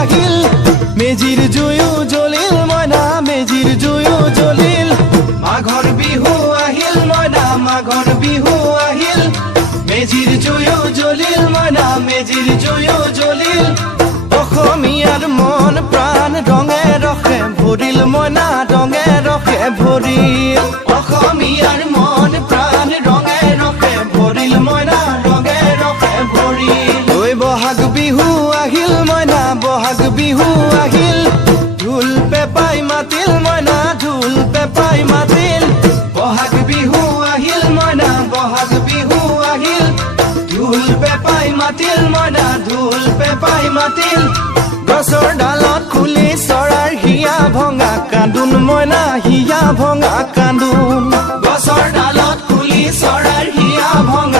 আহিল মেজিৰ জুয়ো জ্বলিল মইনা মেজিৰ জুয়ো জ্বলিল মাঘৰ বিহু আহিল মইনা মাঘৰ বিহু আহিল মেজিৰ জুয়ো জ্বলিল মইনা মেজিৰ জুয়ো জ্বলিল অসমীয়াৰ মন প্ৰাণ ৰঙে ৰসে ভৰিল মইনা ৰঙে ৰসে ভৰিল অসমীয়াৰ মন প্ৰাণ ৰঙে ৰসে ভৰিল মইনা ৰঙে ৰসে ভৰিল ঐ বহাগ বিহু আহিল মইনা বহাগ বিহু আহিল ঢোল পেপাই মাতিল মইনা ঢোল পেপাই মাতিল বহাগ বিহু আহিল মইনা বহাগ বিহু আহিল ঢোল পেপাই মাতিল মইনা ঢোল পেপাই মাতিল গছৰ ডালত খুলি চৰাৰ হিয়া ভঙা কান্দোন মইনা হিয়া ভঙা কান্দোন গছৰ ডালত খুলি চৰাৰ হিয়া ভঙা